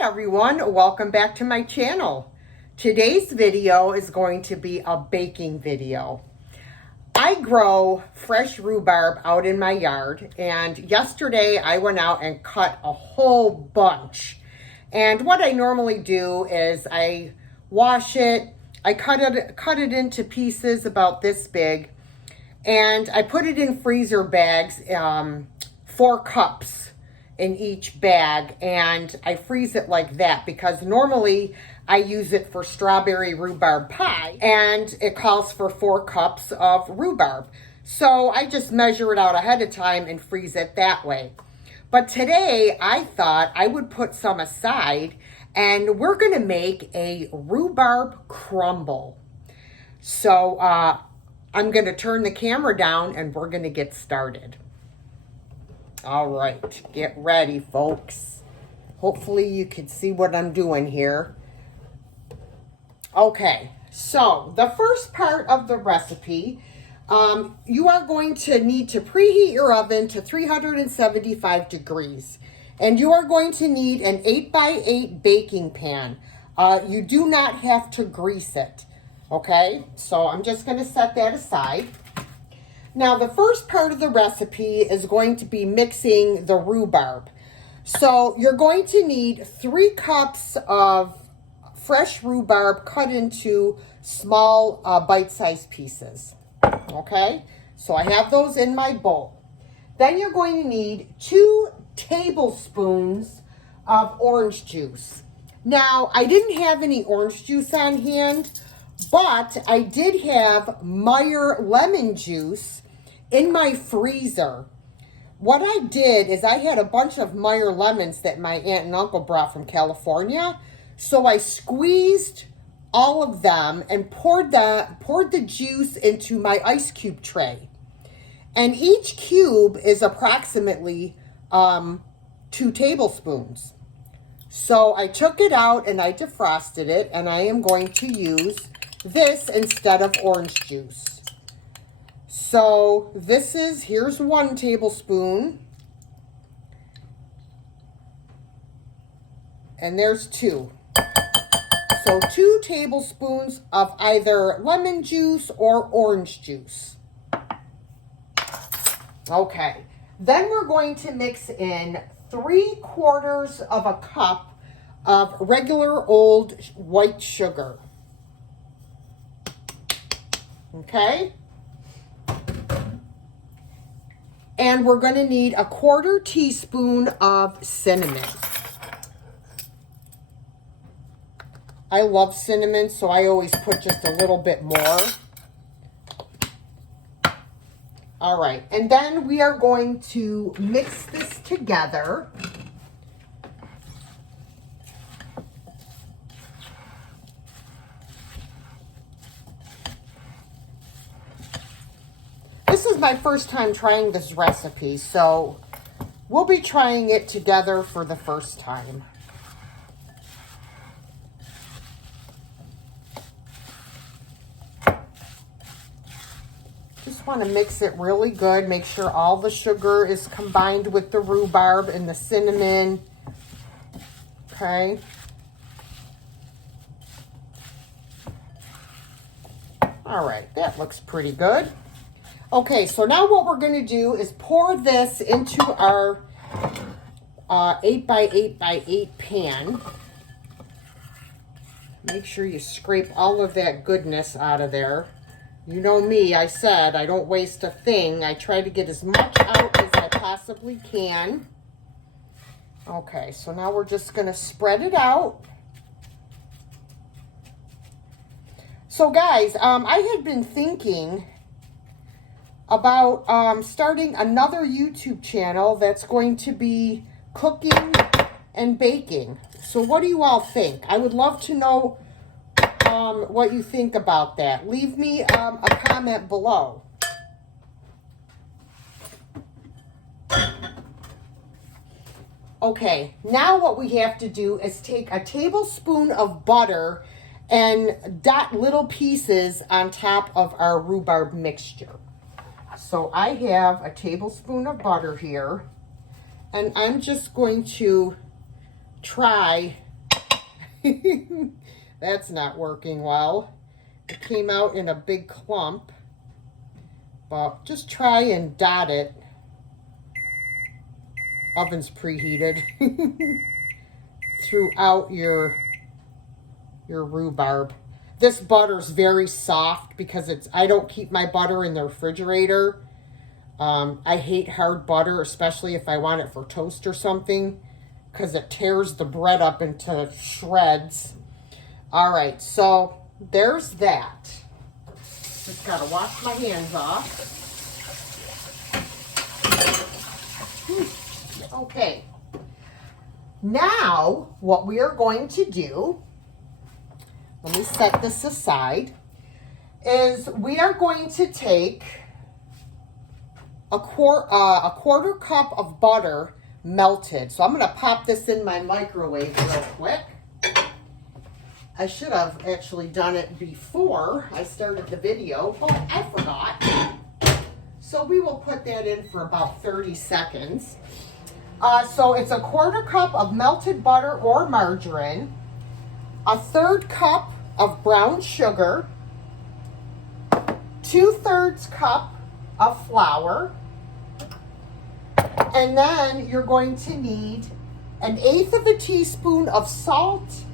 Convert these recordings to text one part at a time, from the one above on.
everyone, welcome back to my channel. Today's video is going to be a baking video. I grow fresh rhubarb out in my yard, and yesterday I went out and cut a whole bunch. And what I normally do is I wash it, I cut it into pieces about this big, and I put it in freezer bags, 4 cups in each bag, and I freeze it like that because normally I use it for strawberry rhubarb pie and it calls for 4 cups of rhubarb. So I just measure it out ahead of time and freeze it that way. But today I thought I would put some aside and we're gonna make a rhubarb crumble. So I'm gonna turn the camera down and we're gonna get started. All right, get ready, folks. Hopefully you can see what I'm doing here. Okay, so the first part of the recipe, you are going to need to preheat your oven to 375 degrees. And you are going to need an 8x8 baking pan. You do not have to grease it, okay? So I'm just gonna set that aside. Now, the first part of the recipe is going to be mixing the rhubarb. So you're going to need 3 cups of fresh rhubarb cut into small bite-sized pieces. Okay, so I have those in my bowl. Then you're going to need 2 tablespoons of orange juice. Now, I didn't have any orange juice on hand, but I did have Meyer lemon juice in my freezer. What I did is I had a bunch of Meyer lemons that my aunt and uncle brought from California. So I squeezed all of them and poured the juice into my ice cube tray. And each cube is approximately 2 tablespoons. So I took it out and I defrosted it, and I am going to use this instead of orange juice. So here's 1 tablespoon. And there's 2. So 2 tablespoons of either lemon juice or orange juice. Okay. Then we're going to mix in 3/4 of a cup of regular old white sugar. Okay. And we're going to need 1/4 teaspoon of cinnamon. I love cinnamon, so I always put just a little bit more. All right, and then we are going to mix this together. This is my first time trying this recipe, so we'll be trying it together for the first time. Just want to mix it really good. Make sure all the sugar is combined with the rhubarb and the cinnamon. Okay. All right, that looks pretty good. Okay, so now what we're going to do is pour this into our 8x8x8 pan. Make sure you scrape all of that goodness out of there. You know me, I said I don't waste a thing. I try to get as much out as I possibly can. Okay, so now we're just going to spread it out. So guys, I had been thinking about starting another YouTube channel that's going to be cooking and baking. So what do you all think? I would love to know what you think about that. Leave me a comment below. Okay, now what we have to do is take a tablespoon of butter and dot little pieces on top of our rhubarb mixture. So I have a tablespoon of butter here, and I'm just going to try That's not working well. It came out in a big clump. But just try and dot it. Oven's preheated. Throughout your rhubarb. This butter's very soft because I don't keep my butter in the refrigerator. I hate hard butter, especially if I want it for toast or something, because it tears the bread up into shreds. All right, so there's that. Just gotta wash my hands off. Okay. Now, what we are going to do, let me set this aside, is we are going to take a quarter cup of butter melted. So I'm going to pop this in my microwave real quick. I should have actually done it before I started the video, but I forgot. So we will put that in for about 30 seconds. So it's a quarter cup of melted butter or margarine, a third cup of brown sugar, 2/3 cup of flour, and then you're going to need 1/8 of a teaspoon of salt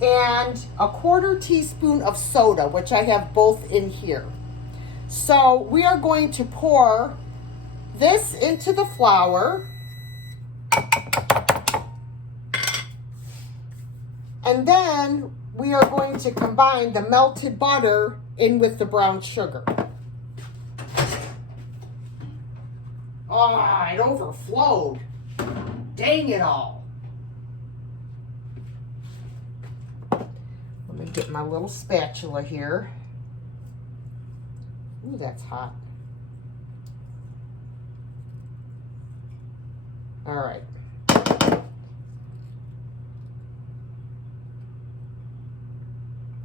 and 1/4 teaspoon of soda, which I have both in here. So we are going to pour this into the flour. And then we are going to combine the melted butter in with the brown sugar. Oh, it overflowed. Dang it all. Let me get my little spatula here. Ooh, that's hot. All right.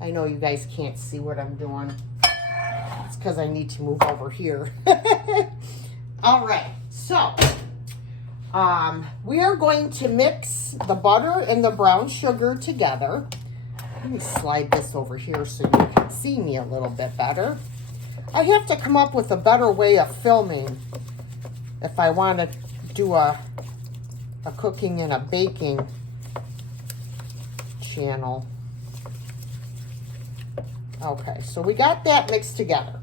I know you guys can't see what I'm doing. It's because I need to move over here. All right, so we are going to mix the butter and the brown sugar together. Let me slide this over here so you can see me a little bit better. I have to come up with a better way of filming if I want to do a cooking and a baking channel. Okay, so we got that mixed together.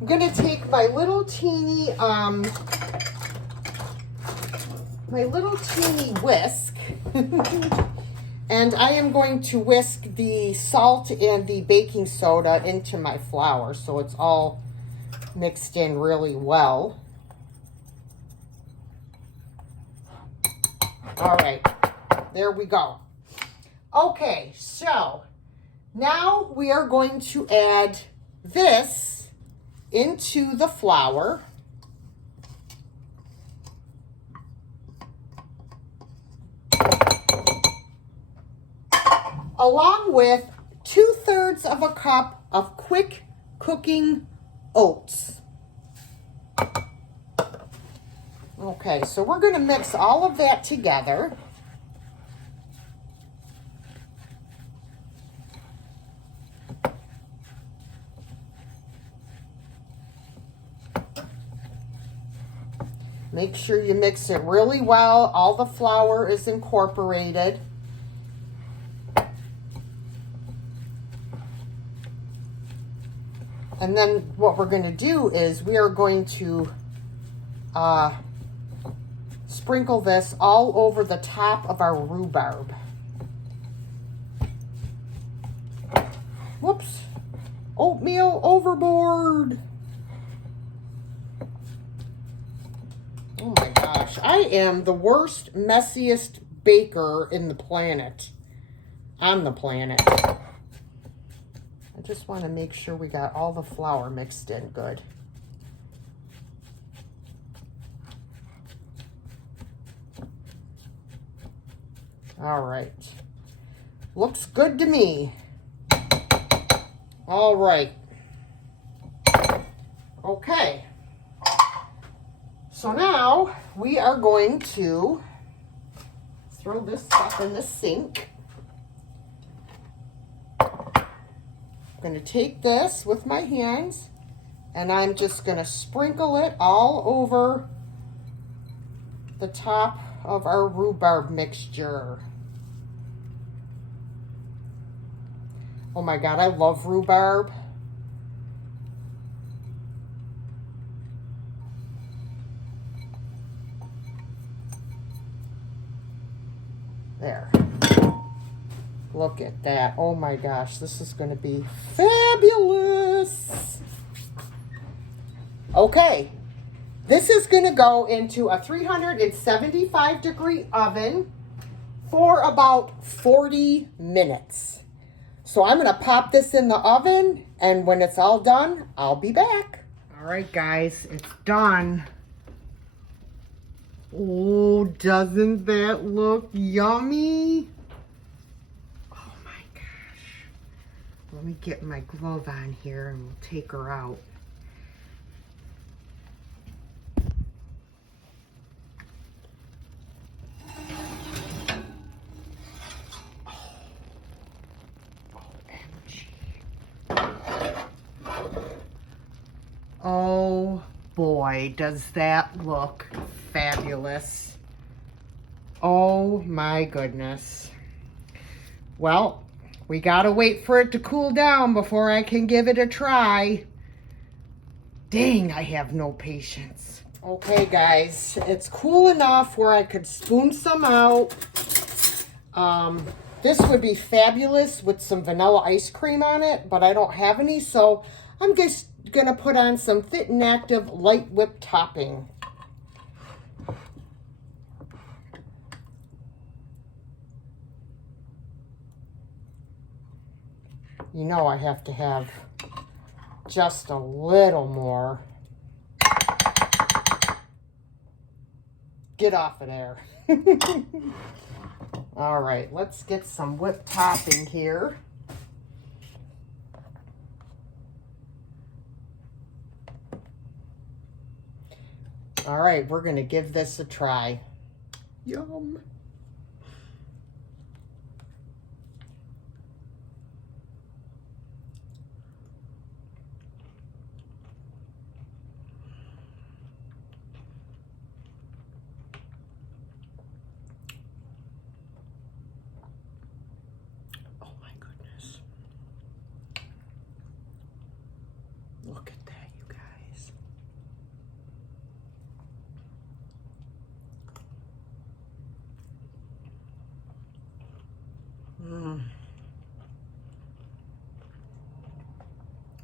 I'm going to take my little teeny whisk and I am going to whisk the salt and the baking soda into my flour so it's all mixed in really well. All right, there we go. Okay, so now we are going to add this into the flour. Along with 2/3 of a cup of quick cooking oats. Okay, so we're going to mix all of that together. Make sure you mix it really well. All the flour is incorporated. And then what we're going to do is we are going to sprinkle this all over the top of our rhubarb. Whoops. Oatmeal overboard. Oh my gosh. I am the worst, messiest baker in the planet. On the planet. I just want to make sure we got all the flour mixed in good. All right. Looks good to me. All right. Okay. So now we are going to throw this stuff in the sink. going to take this with my hands and I'm just going to sprinkle it all over the top of our rhubarb mixture. Oh my God, I love rhubarb. There. Look at that. Oh my gosh, this is going to be fabulous. Okay, this is going to go into a 375 degree oven for about 40 minutes. So I'm going to pop this in the oven, and when it's all done, I'll be back. All right, guys, it's done. Oh, doesn't that look yummy? Oh my gosh. Let me get my glove on here and we'll take her out. Oh boy, does that look fabulous. Oh my goodness. Well, we gotta wait for it to cool down before I can give it a try. Dang, I have no patience. Okay guys, it's cool enough where I could spoon some out. This would be fabulous with some vanilla ice cream on it, but I don't have any, so I'm just gonna put on some Fit and Active light whipped topping. You know I have to have just a little more. Get off of there. All right, let's get some whipped topping here. All right, we're gonna give this a try. Yum. Oh my goodness. Look at that, you guys.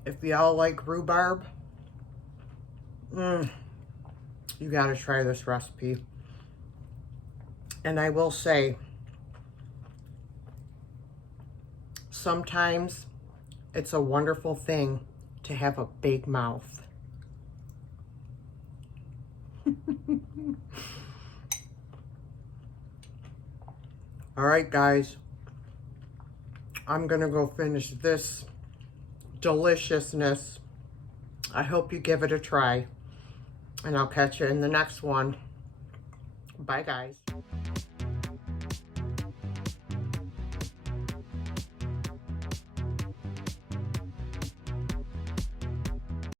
If y'all like rhubarb, you gotta try this recipe. And I will say, sometimes it's a wonderful thing to have a big mouth. All right, guys. I'm gonna go finish this deliciousness. I hope you give it a try. And I'll catch you in the next one. Bye, guys.